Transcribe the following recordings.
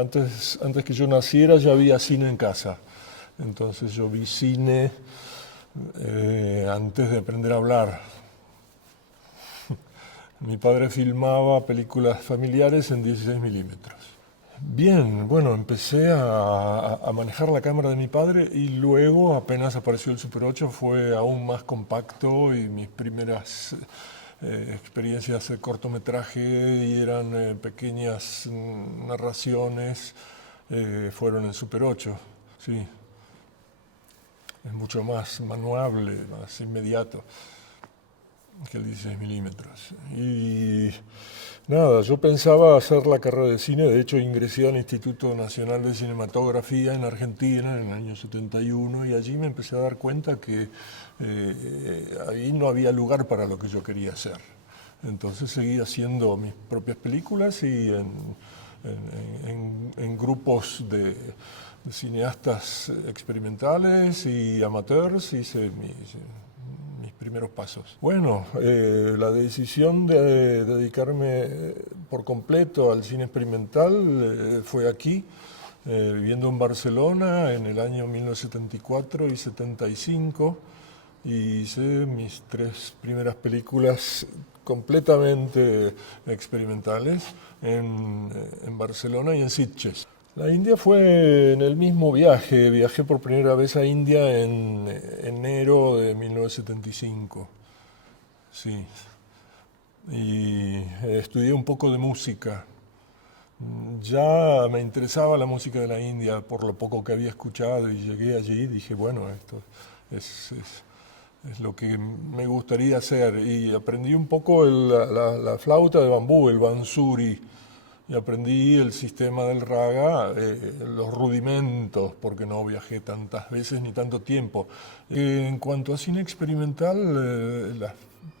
Antes que yo naciera ya había cine en casa. Entonces yo vi cine antes de aprender a hablar. Mi padre filmaba películas familiares en 16 milímetros. Bien, bueno, empecé a manejar la cámara de mi padre y luego apenas apareció el Super 8 fue aún más compacto y mis primeras experiencias de cortometraje y eran pequeñas narraciones, fueron en Super 8, sí. Es mucho más manuable, más inmediato que el 16 milímetros. Y nada, yo pensaba hacer la carrera de cine, de hecho ingresé al Instituto Nacional de Cinematografía en Argentina en el año 71 y allí me empecé a dar cuenta que ahí no había lugar para lo que yo quería hacer. Entonces seguí haciendo mis propias películas y en grupos de cineastas experimentales y amateurs hice mis primeros pasos. Bueno, la decisión de dedicarme por completo al cine experimental fue aquí, viviendo en Barcelona en el año 1974 y 75, y hice mis tres primeras películas completamente experimentales en Barcelona y en Sitges. La India fue en el mismo viaje. Viajé por primera vez a India en enero de 1975. Sí. Y estudié un poco de música. Ya me interesaba la música de la India por lo poco que había escuchado y llegué allí y dije, bueno, esto es lo que me gustaría hacer. Y aprendí un poco la flauta de bambú, el bansuri. Y aprendí el sistema del raga, los rudimentos, porque no viajé tantas veces ni tanto tiempo. En cuanto a cine experimental, las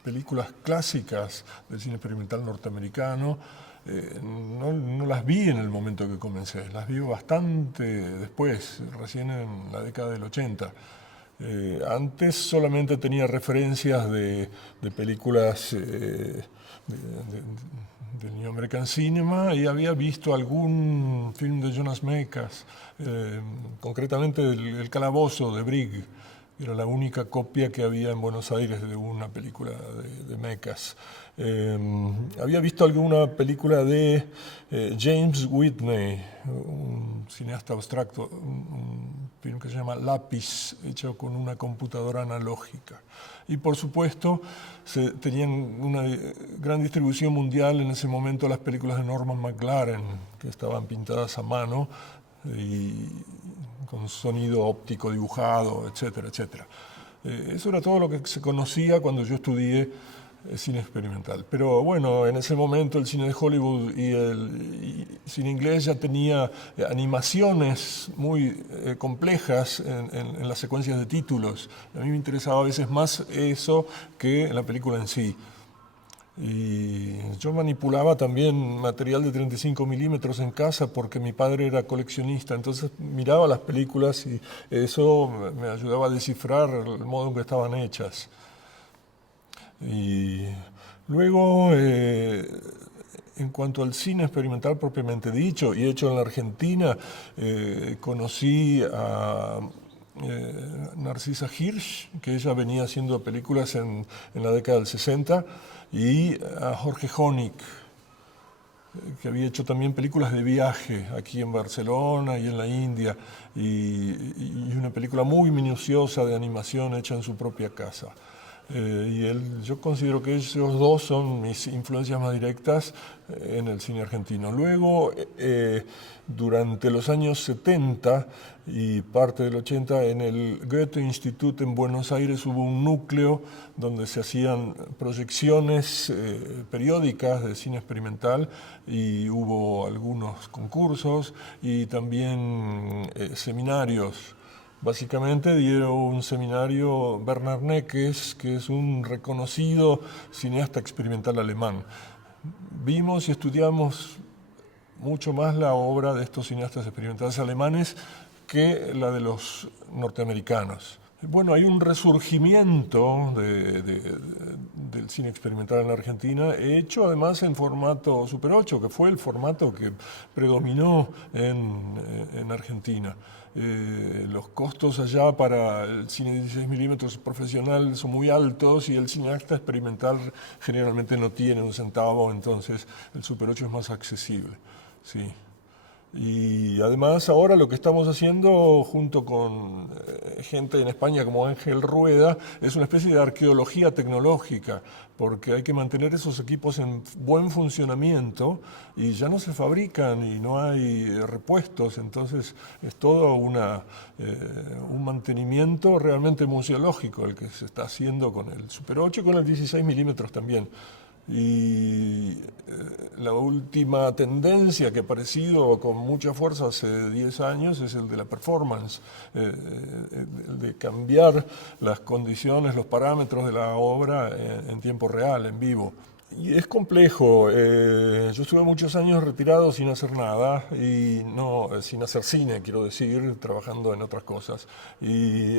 películas clásicas del cine experimental norteamericano, no las vi en el momento que comencé, las vi bastante después, recién en la década del 80. Antes solamente tenía referencias de películas del New American Cinema y había visto algún film de Jonas Mekas, concretamente el Calabozo de Brieg, que era la única copia que había en Buenos Aires de una película de Mekas. Había visto alguna película de James Whitney, un cineasta abstracto, un film que se llama Lápiz, hecho con una computadora analógica. Y por supuesto, tenían una gran distribución mundial en ese momento las películas de Norman McLaren, que estaban pintadas a mano y con sonido óptico dibujado, etcétera, etcétera. Eso era todo lo que se conocía cuando yo estudié cine experimental. Pero bueno, en ese momento el cine de Hollywood y el cine inglés ya tenía animaciones muy complejas en las secuencias de títulos. A mí me interesaba a veces más eso que la película en sí. Y yo manipulaba también material de 35 milímetros en casa porque mi padre era coleccionista, entonces miraba las películas y eso me ayudaba a descifrar el modo en que estaban hechas. Y luego, en cuanto al cine experimental propiamente dicho y hecho en la Argentina, conocí a Narcisa Hirsch, que ella venía haciendo películas en la década del 60, y a Jorge Honig, que había hecho también películas de viaje aquí en Barcelona y en la India, y una película muy minuciosa de animación hecha en su propia casa. Yo considero que ellos dos son mis influencias más directas en el cine argentino. Luego, durante los años 70 y parte del 80, en el Goethe Institut en Buenos Aires hubo un núcleo donde se hacían proyecciones periódicas de cine experimental y hubo algunos concursos y también seminarios. Básicamente dieron un seminario Bernard Neckes, que es un reconocido cineasta experimental alemán. Vimos y estudiamos mucho más la obra de estos cineastas experimentales alemanes que la de los norteamericanos. Bueno, hay un resurgimiento del cine experimental en la Argentina, hecho además en formato Super 8, que fue el formato que predominó en Argentina. Los costos allá para el cine 16 milímetros profesional son muy altos y el cineasta experimental generalmente no tiene un centavo, entonces el Super 8 es más accesible. Sí. Y además ahora lo que estamos haciendo junto con gente en España como Ángel Rueda es una especie de arqueología tecnológica, porque hay que mantener esos equipos en buen funcionamiento y ya no se fabrican y no hay repuestos, entonces es todo un mantenimiento realmente museológico el que se está haciendo con el Super 8 y con el 16 milímetros también. Y la última tendencia que ha aparecido con mucha fuerza hace 10 años es el de la performance, el de cambiar las condiciones, los parámetros de la obra en tiempo real, en vivo. Y es complejo. Yo estuve muchos años retirado sin hacer nada, y no, sin hacer cine, quiero decir, trabajando en otras cosas. Y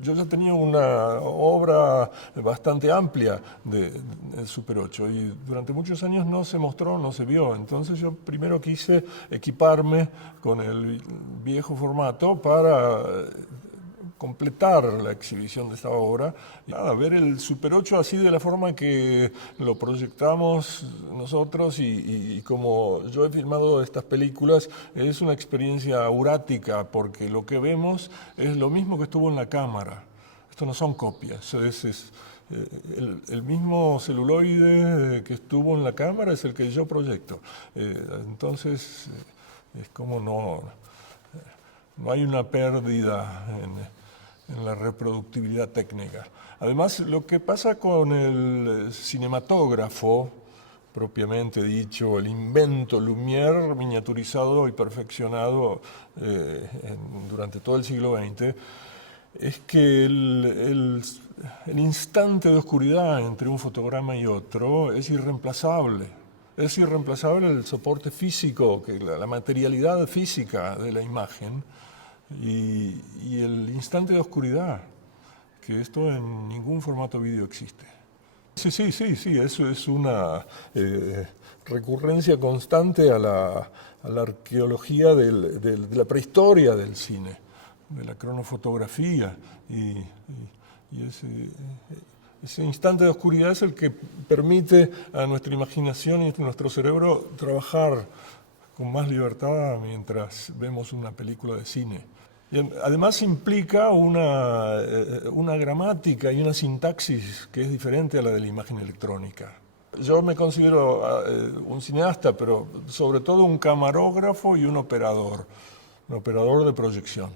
yo ya tenía una obra bastante amplia de Super 8 y durante muchos años no se mostró, no se vio. Entonces yo primero quise equiparme con el viejo formato para completar la exhibición de esta obra. Y nada, ver el Super 8 así de la forma que lo proyectamos nosotros y como yo he filmado estas películas, es una experiencia aurática porque lo que vemos es lo mismo que estuvo en la cámara. Esto no son copias, el mismo celuloide que estuvo en la cámara es el que yo proyecto. Entonces es como no hay una pérdida en la reproductibilidad técnica. Además, lo que pasa con el cinematógrafo, propiamente dicho, el invento Lumière miniaturizado y perfeccionado durante todo el siglo XX, es que el instante de oscuridad entre un fotograma y otro es irreemplazable. Es irreemplazable el soporte físico, la materialidad física de la imagen y el instante de oscuridad, que esto en ningún formato vídeo existe. Sí, eso es una recurrencia constante a la arqueología de la prehistoria del cine, de la cronofotografía, y ese instante de oscuridad es el que permite a nuestra imaginación y a nuestro cerebro trabajar con más libertad mientras vemos una película de cine. Y además implica una gramática y una sintaxis que es diferente a la de la imagen electrónica. Yo me considero un cineasta, pero sobre todo un camarógrafo y un operador de proyección.